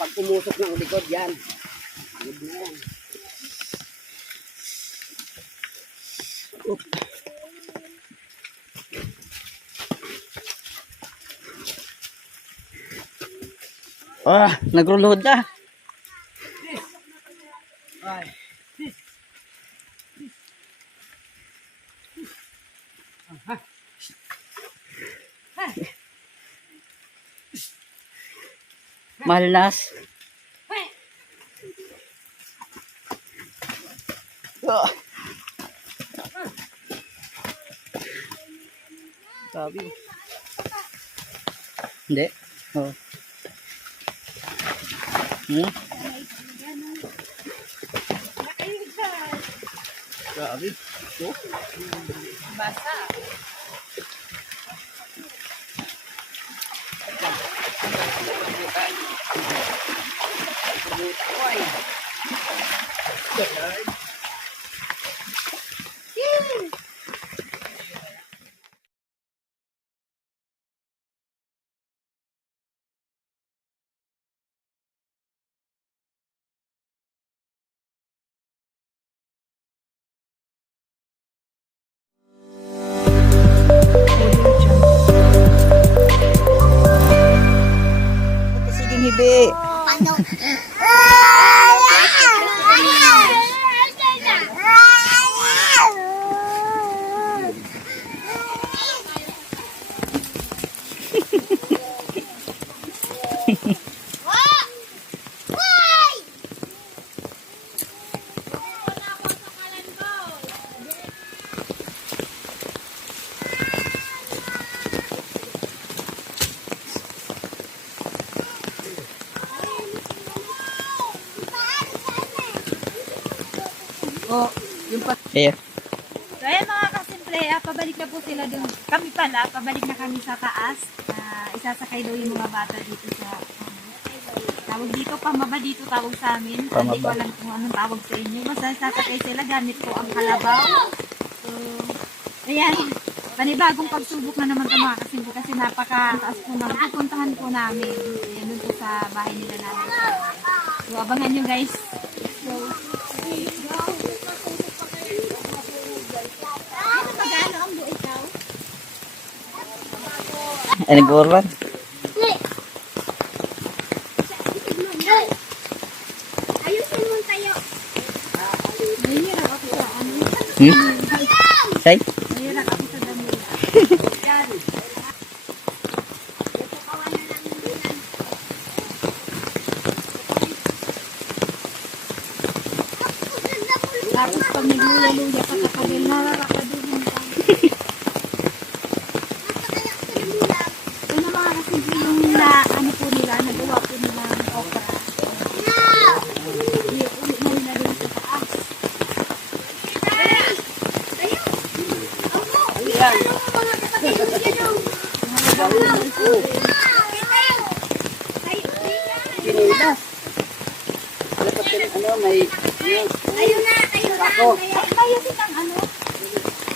Pag umusok ng likod yan. Good na yan. Nagro-load na. Malnas. Sabi. Hindi. Oh. Grabe. Oh. Basa. Siging hibi. Oh, yung pat... Eh. So ayan mga kasimple, pabalik na po sila dun. Kami pala, pabalik na kami sa taas. Isasakay daw yung mga bata dito sa... tawag dito, pamaba dito tawag sa amin. Hindi ko alam kung anong tawag sa inyo. Basta sasakay sila, gamit ko ang kalabaw. So, ayan. Panibagong pagsubok na naman ito mga kasimple kasi napakataas po na pupuntahan po namin. Ayan dun po sa bahay nila namin. So, abangan nyo guys. So, Nag-urban. Ayusin mo tayo. nahihirap ako sa ano. Say? Nahihirap ako sa dami. Tapos pag nagluya-luya ka kapag nararakaduhin ka. Ito na mga kasimple yung ano po nila, nagawa po nila ng okra. Ulit na nila din sa taas. Kinilas. Dapat ka ano, may... Ayun na. Ako. Kaya sitang ano?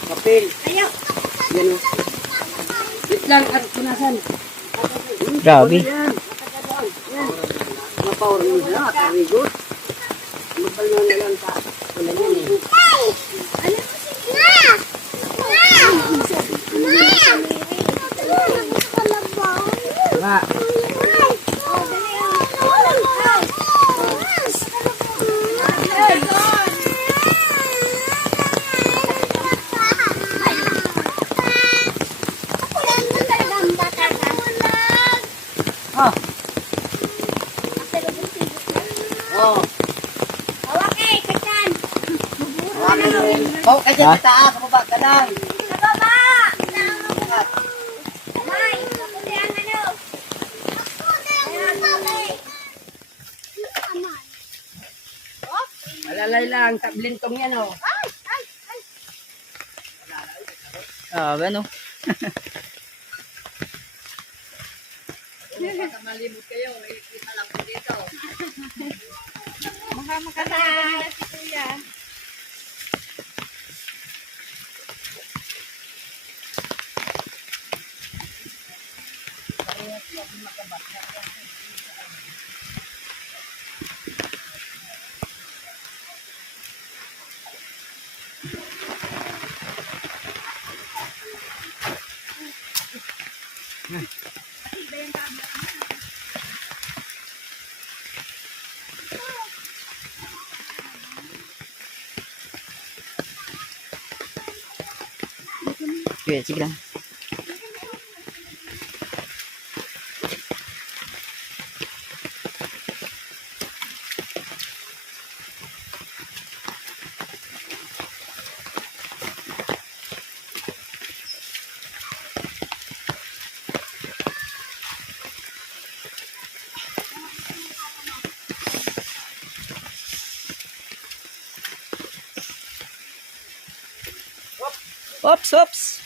Kapil. Ayaw. Yan o. Wait lang, at punasan. Grabe. Mapower mo na, very good. Magpalma na lang sa wala yan eh. Ano mo sige na? Diba? Oh. Oh. Hawak eh, kacan. Bawak ka dyan sa taas, baba ka lang. Sa baba. May, kaputi ang ano. Ayan, okay. Malalay lang, tablintong yan oh. Ano? Baka malimot kayo, kita lang po dito. Baka makalaman si Kuya. Sige, sige lang. Oops, oops.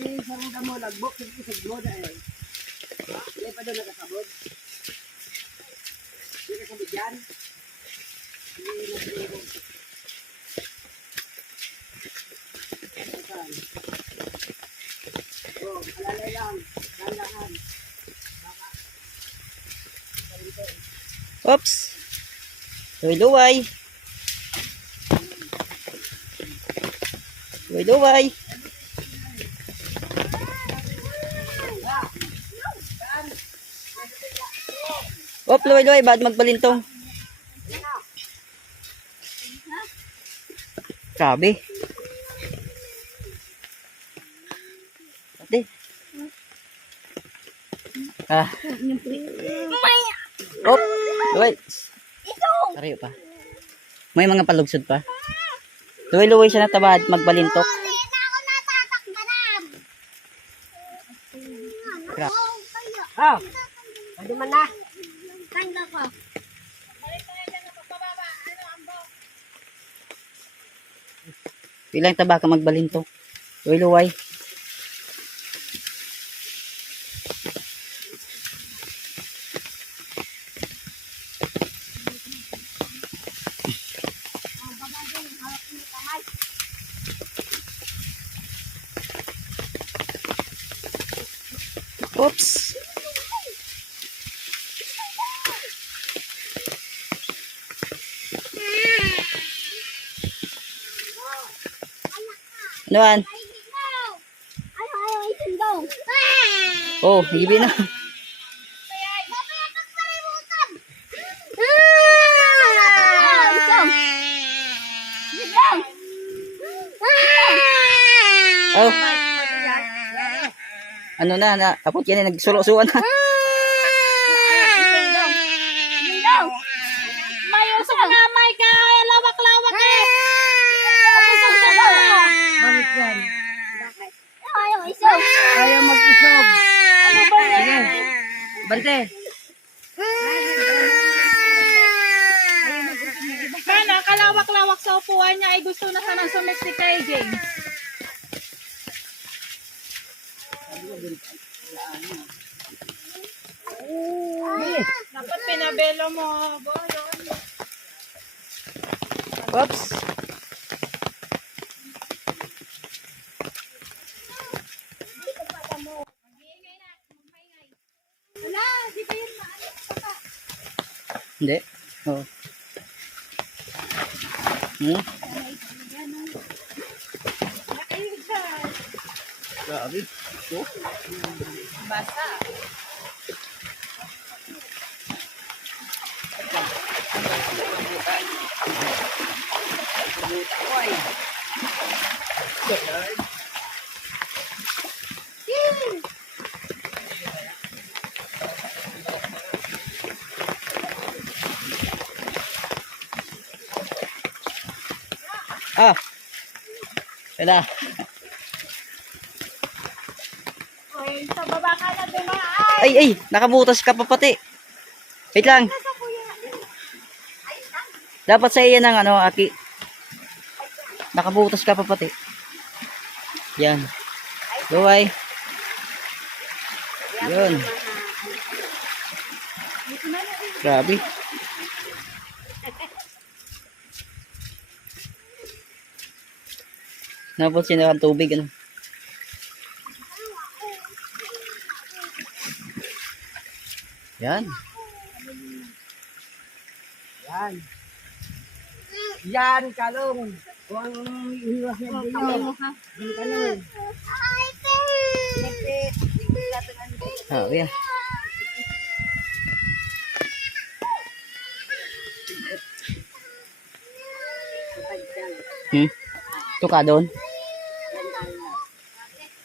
Di sarong mo lagbok sa isagbo dahil. Hindi pa doon nakasabot. Hindi nakasabot yan. Hindi nakasabot. Oh, alalay lang. Dandahan. Oops. Luway-luway. Luway-luway. Op, luway-luway. Ba't magbalintong? Grabe. Ate. Ah. Op, luway. Tarayo pa. May mga palugsod pa. Luway-luway siya natabad. Magbalintok. Hindi na ako natatakbanan. Grabe. Oh, pwede man na. Tangga ko. Ilang taba ka magbalintok. Luway-luway. Oops. Anuan? Ayaw, isundaw. Oh, hibi na. Mamaya pagpalimutan. Isong. Isong. Oh. Ano na, apot yan, nagsulo-suan na. Isong. May uso ka nga, may ka. Lawak-lawak eh. Bakit yan? Ayaw, isong. Ayaw mag-isog. Ano ba yan? Sige. Bante. Sana, kalawak-lawak sa upuan niya ay gusto na sanang sumexy kay James. Dapat pinabelo mo. Oops. Wala, di ba yun maano? Hindi. Oh. Hmm? Grabe. Oh. Basa. Ah. Wala. Oy, sa baba ka na dumaan. Ay, nakabutas ka pa pati. Wait lang. Dapat sa iyan ng ano, Aki. Nakabutas ka pa pati. Yan. Luway. Yun. Grabe. Napansin na ang tubig, ano? Yan. Yan. Yan, kalong. Huwag iwas na dito. Yan, kalong. Ah, yan. Ito ka doon.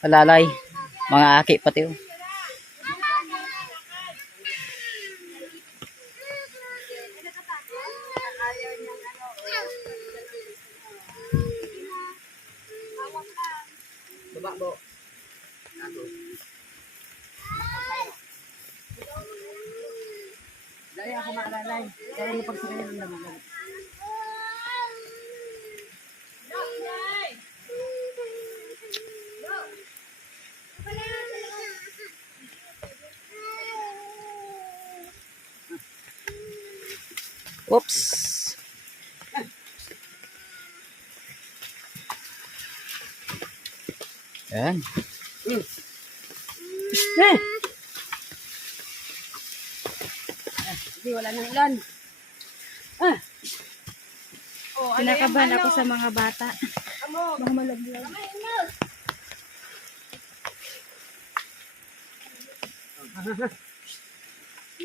Alalay. Mga aki pati oh. Baba mo. Dahil ako maalalay. Dahil yung pagsikayan ng laman. Oops. Yan. Hindi, wala nang ulan. Kinakabahan ako sa mga bata. Baka malaglag.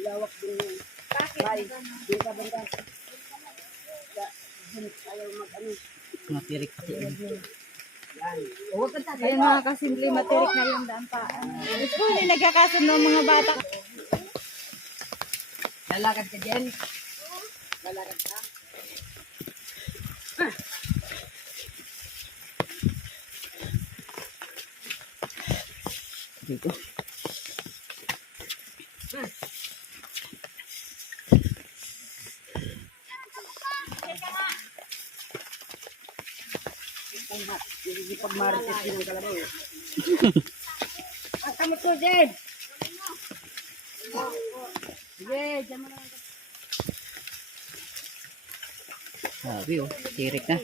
Lawak din yun. Bakit? Di ka banda. Ayaw mag-ano. Matirik pati. Yan. Huwag kang tatay. Ayun mga kasimple, matirik na yung daan pa. Ito, hindi nagkakasam ng mga bata. Lalakad ka dyan. Lalakad ka. Dito. Hindi pag-marites din ang kalabaw. Ang kamot ko, Jed! Sige, dyan mo lang. Sabi oh. Tirik na.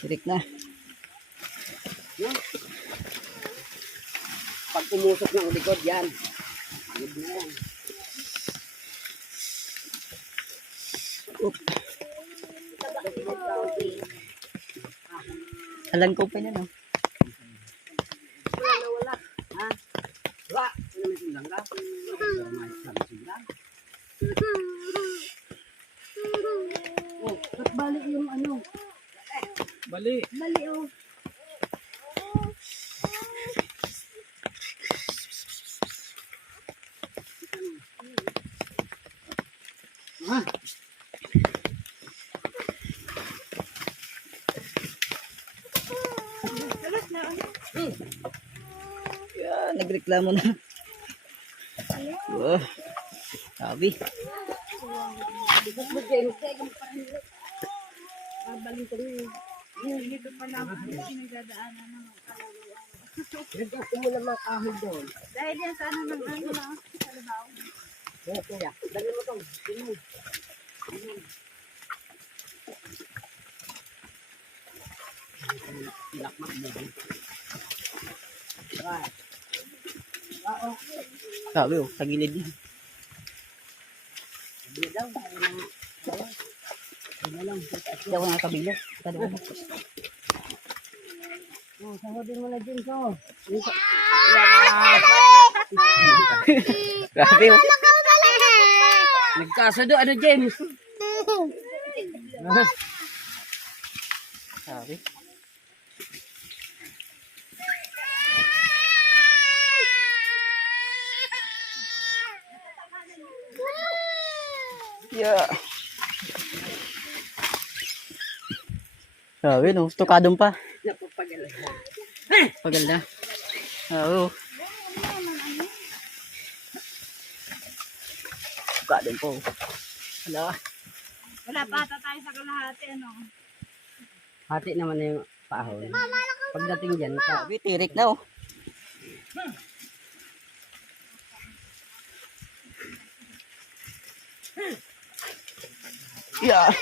Tirik na. Pag umusok ng likod, yan. Yun na yan. Alam ko pa niya no. Wala. Ha? Wala. Ano may sindang ka? Pero may sindang. Oh, ba't balik yung ano? Bali. Balik oh. Ah. Yan, nagreklamo na. Oh. Sabi. Dito pa lang ang pinagdadaanan ng Nagkakit mo lang mga kahoy doon. dahil yan sa ano ng ano lang, sa labaw. Kaya kuya, dali mo to. Dali. Ilakmak mo. Right. Oo. Sabi oh, sa gilid niya. Hindi daw. Ano lang. Hindi ako nakakabilo. Kadang Oh, sahodin mo na din ko. Grabe oh. Nagkasado, ano James? Sabi. Yeah. Sabi, no? Tukadong pa. Napapagalan. Pagal na. Oo. Tukadong po. Hala. Wala pa ata tayo sa kalahati, ano? Hati naman na yung paahon. Pagdating dyan, Sabi, tirik na, oh. Yeah.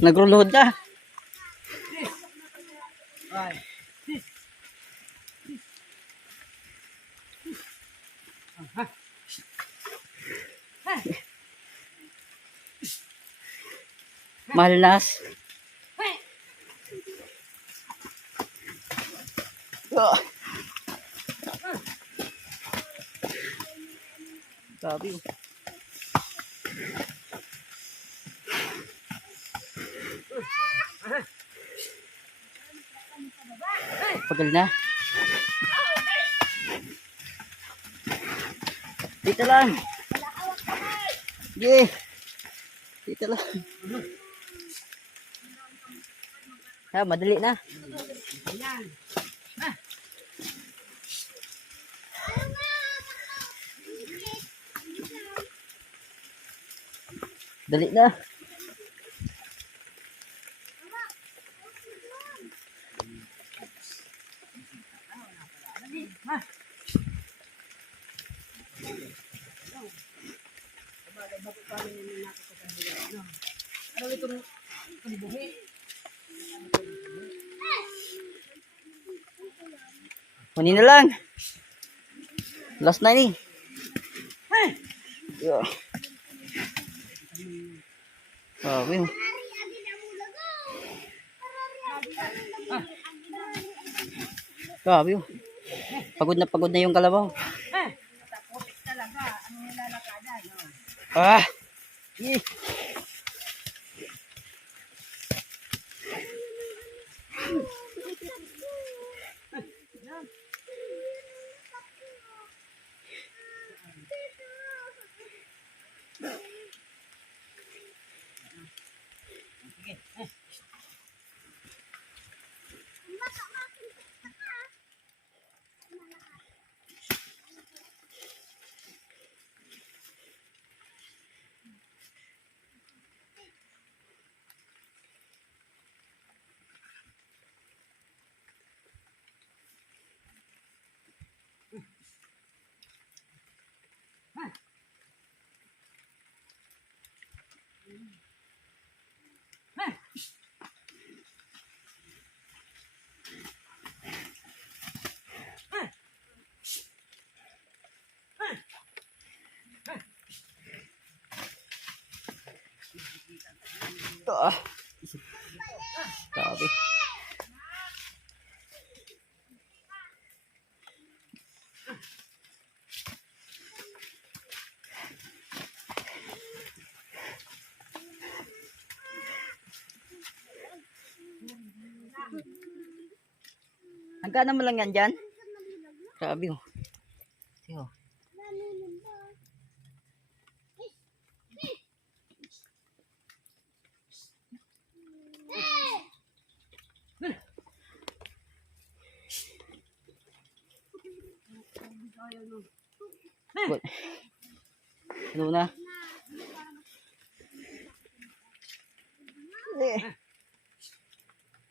Nagruluhod na. Malas. Sabi. Pagal na. Dito lang. Sige. Dito lang. Madali na. Dali na. Kunin na lang. Last na ni. Yeah. Sabi mo. Sabi mo. Pagod na yung kalabaw. Ah! Eh. Sabi. Hanggang naman lang yan dyan. Sabi mo. Sige. Ano na?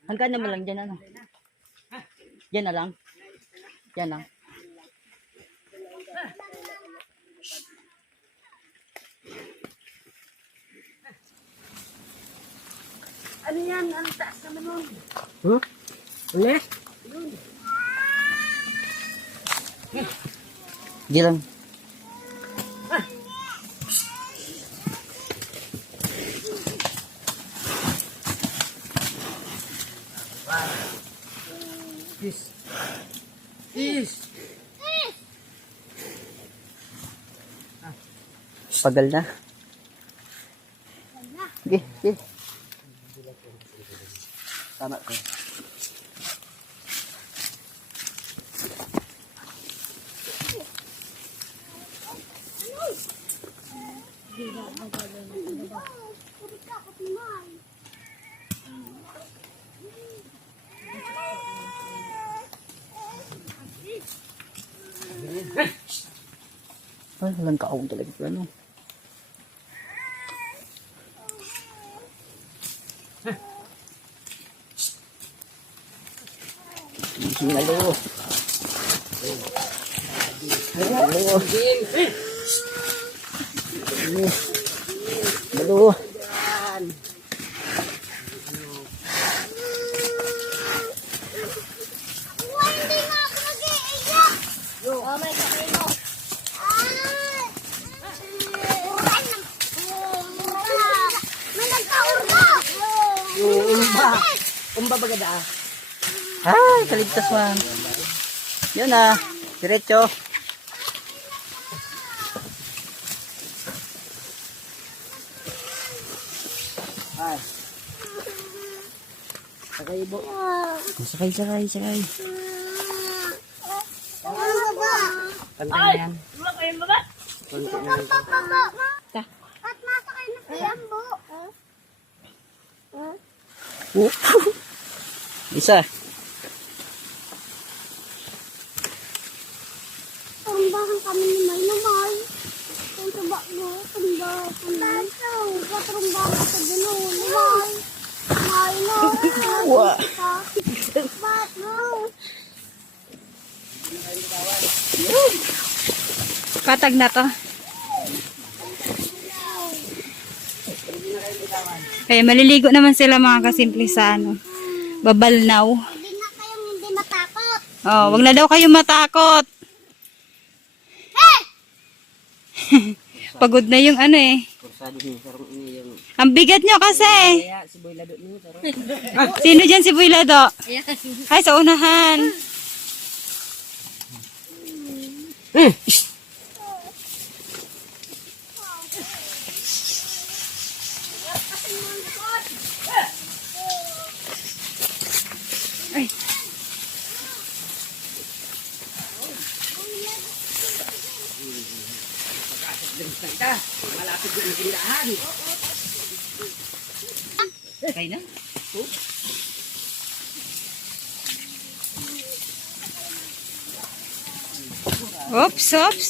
Hanggang naman lang dyan, ano? Dyan na lang. Dyan lang. ano yan? Ang taas naman nun. Huh? Ulit? Di lang. Is. Pagal na. Sige, sige. Tama ko. Ay, walang kaawang talaga po ano. Hinalo. Hinalo. Hinalo. Oh my God. Umba bagada. Ay, kaligtas man. Yun na. Diretso. Ay. Sakay bo. Sakay, sakay, sakay. Pantay na yan. At masakay na si Ambo. Oh. Isa. Tumbahan kami ni May Lumay. Kung taba mo, tumbahan. Patrumbahan ka dino, Lumay. May no. Wah. Ba't mo? Patag na to. Kaya maliligo naman sila mga kasimple sa ano. Babalnaw. Hindi na kayong hindi matakot. Oh, wag na daw kayo matakot. Pagod na yung ano eh. Kursado ni sarong ini yung Ang bigat nyo kasi. kaya si Boy Lado ni sarong. Sino dyan si Buy Lado? Ay, sa unahan. Ay. Malapit din ang tindahan. Sakay na. Oops, oops.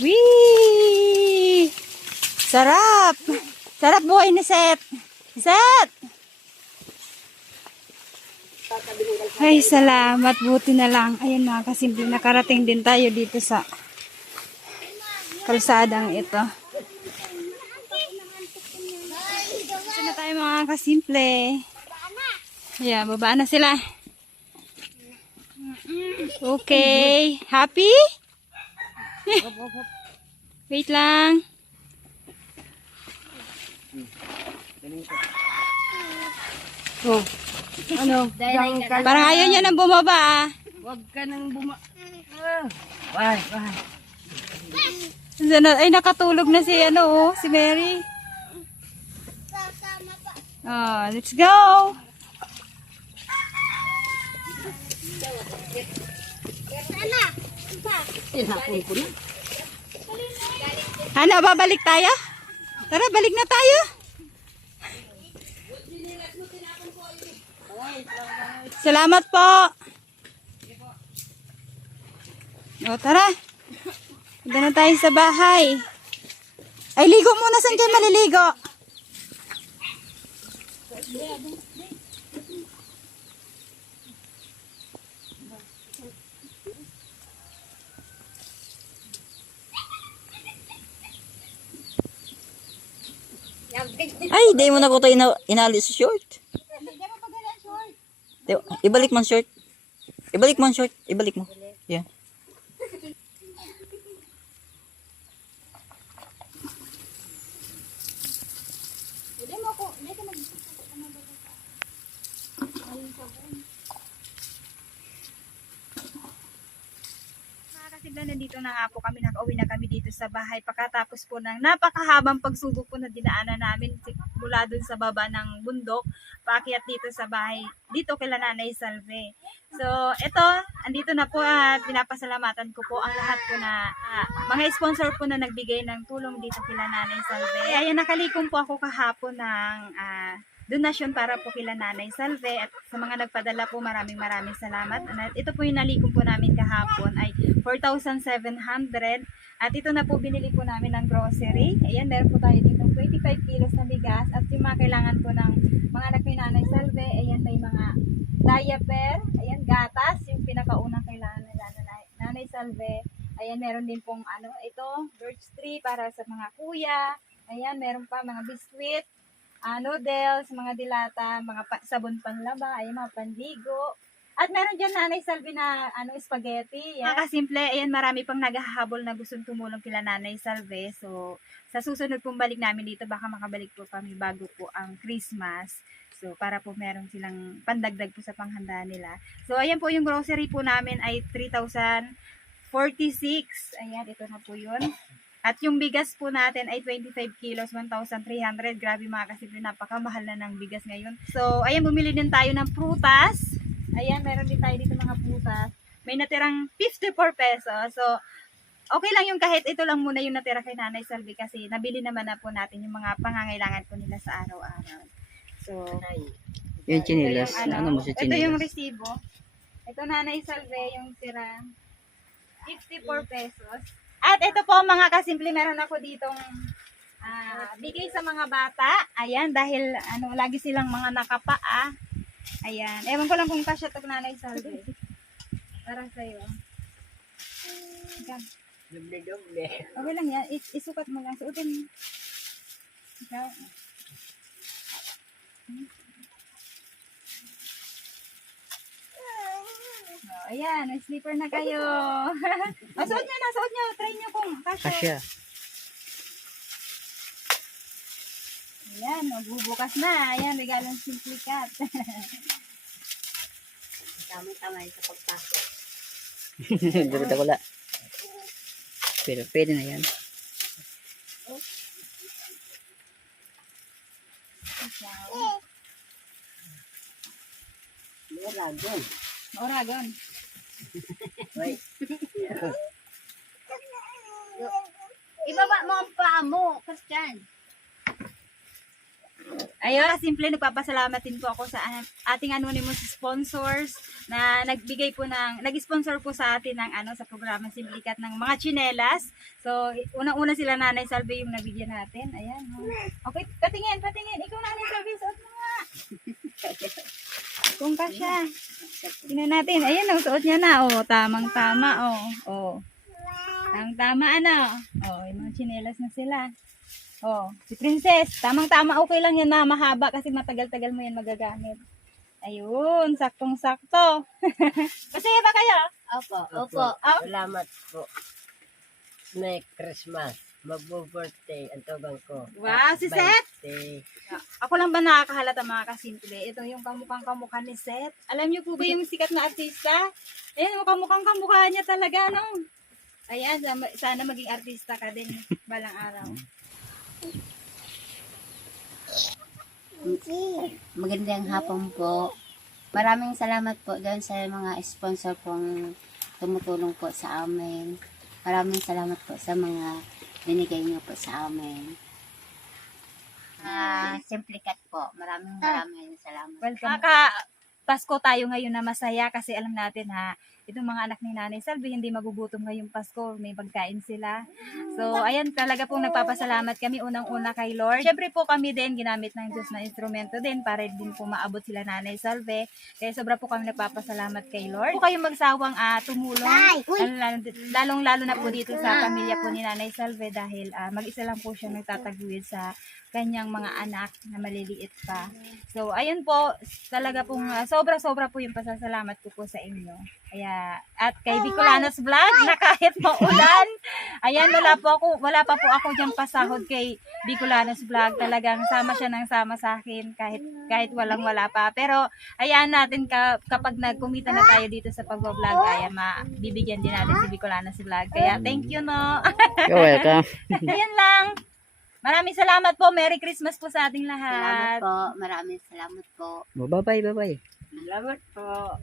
Wee! Sarap! Sarap buhay ni Seth! Seth! Ay, salamat. Buti na lang. Ayan mga kasimple, nakarating din tayo dito sa kalsadang ito. Dito na tayo mga kasimple. Ayan, baba na sila. Okay. Happy? Wait lang. Oh. Ano? Parang ayaw niya nang bumaba ah. Wag ka nang Why? Ay, nakatulog na si ano oh, si Mary. Sasama pa. Oh, let's go. Sana. Tinapon ko na. Ano, babalik tayo? Tara, balik na tayo. Salamat po. O, tara. Punta na tayo sa bahay. Ay, ligo muna. Saan kayo maliligo? Ay, di mo na ko tayo inalis sa short. Ibalik man short. Ibalik man short. Ibalik mo. Yeah. kasimple, nandito na nga po kami, nakauwi na kami dito sa bahay pagkatapos po ng napakahabang pagsubok po na dinaanan namin mula dun sa baba ng bundok, paakyat dito sa bahay, dito kila Nanay Salve. So, ito, andito na po at pinapasalamatan ko po ang lahat po na mga sponsor po na nagbigay ng tulong dito kila Nanay Salve. Ayan, nakalikom po ako kahapon ng donasyon para po kila Nanay Salve at sa mga nagpadala po maraming salamat. Ito po yung nalikom po namin kahapon ay 4,700 at ito na po binili po namin ng grocery. Ayan, meron po tayo dito 25 kilos na bigas at yung mga kailangan po ng mga anak ni Nanay Salve, ayan may mga diaper, ayan gatas, yung pinakaunang kailangan nila Nanay Salve. Ayan, meron din pong ito, birch tree para sa mga kuya. Ayan, meron pa mga biskwit, noodles, mga dilata, mga sabon panlaba, ay mga panligo. At meron dyan Nanay Salve na spaghetti. Yan. Simple, ayan marami pang naghahabol na gustong tumulong kila Nanay Salve. So, sa susunod pong balik namin dito, baka makabalik po kami bago po ang Christmas. So, para po meron silang pandagdag po sa panghanda nila. So, ayan po yung grocery po namin ay 3,046. Ayan, ito na po yun. At yung bigas po natin ay 25 kilos, 1,300. Grabe mga kasimple, napakamahal na ng bigas ngayon. So, ayan, bumili din tayo ng prutas. Ayan, meron din tayo dito mga prutas. May natirang 54 pesos. So, okay lang yung kahit ito lang muna yung natira kay Nanay Salve kasi nabili naman na po natin yung mga pangangailangan po nila sa araw-araw. So, Yung chinilas. ito yung, Ano mo sa ito yung chinilas? resibo. Ito Nanay Salve, yung tira 54 pesos. At ito po mga kasimple, meron ako ditong bigay sa mga bata. Ayan, dahil lagi silang mga nakapaa. Ayan, ewan ko lang kung kasya ito Nanay Salve. Para sa'yo. Doble-doble. Okay lang yan, isukat mo lang. Suotin mo. Ikaw. Ayan, may slipper na kayo. Suot nyo na, suot nyo. Try nyo kung kasya. Kasya. Ayan, magbubukas na. Ayan, regalong Simply Cat. Tama-tama yung sa pagpasok. Dito ko la. Pero pwede na yan. Oragon. Oragon. Wait. Ibaba mo ang paa mo, Christian. Ayun, simple nagpapasalamat din po ako sa ating anonymous sponsors na nagbigay po nag-sponsor po sa atin ng sa programa Simply Cat ng mga tsinelas. So, unang-una sila Nanay Salve yung nabigyan natin. Ayan. Okay, patingin. Ikaw Nanay Salve, suot mo nga. Kung kasya. Tingnan natin. Ayan, suot niya na. Tamang-tama. Tamang-tama, yung mga tsinelas na sila. Si Princess, tamang-tama, okay lang yan na mahaba kasi matagal-tagal mo yan magagamit. Ayun, saktong-sakto. Masaya ba kayo? Opo. Salamat po. Merry Christmas. Magbo-birthday ang tugang ko. Wow, si Seth? Birthday. Ako lang ba nakakahalata mga kasimple? Ito yung kamukhang-kamukha ni Seth. Alam niyo po ba yung sikat na artista? Ayan, kamukhang-kamukha niya talaga, no? Ayan, sana maging artista ka din balang araw. Magandang hapon po. Maraming salamat po doon sa mga sponsor pong tumutulong po sa amin. Maraming salamat po sa mga binigay niyo po sa amin. Simply Cat po. Maraming salamat. Welcome. Pasko tayo ngayon na masaya kasi alam natin itong mga anak ni Nanay Salve hindi magugutom ngayong Pasko, may pagkain sila. So, ayan talaga pong nagpapasalamat kami unang-una kay Lord. Siyempre po kami din ginamit ng Diyos na instrumento din para din po maabot sila Nanay Salve. Kaya sobra po kami nagpapasalamat kay Lord. Po kayong magsawang tumulong, lalong-lalo na po dito sa pamilya po ni Nanay Salve dahil mag-isa lang po siya nagtataguyod sa kanyang mga anak na maliliit pa. So, ayun po, talaga pong sobra-sobra po yung pasasalamat ko po sa inyo. Kaya, At kay Bicolanos Vlog na kahit maulan, ayan, wala pa po ako dyan pasahod kay Bicolanos Vlog. Talagang sama siya ng sama sa akin kahit wala pa. Pero ayan natin kapag nagkumita na tayo dito sa pagbablog, ayan, bibigyan din natin si Bicolanos Vlog. Kaya thank you, no. You're welcome. Ayan lang. Maraming salamat po. Merry Christmas po sa ating Salamat lahat. po. Maraming salamat po. Bye-bye, bye-bye. Salamat po.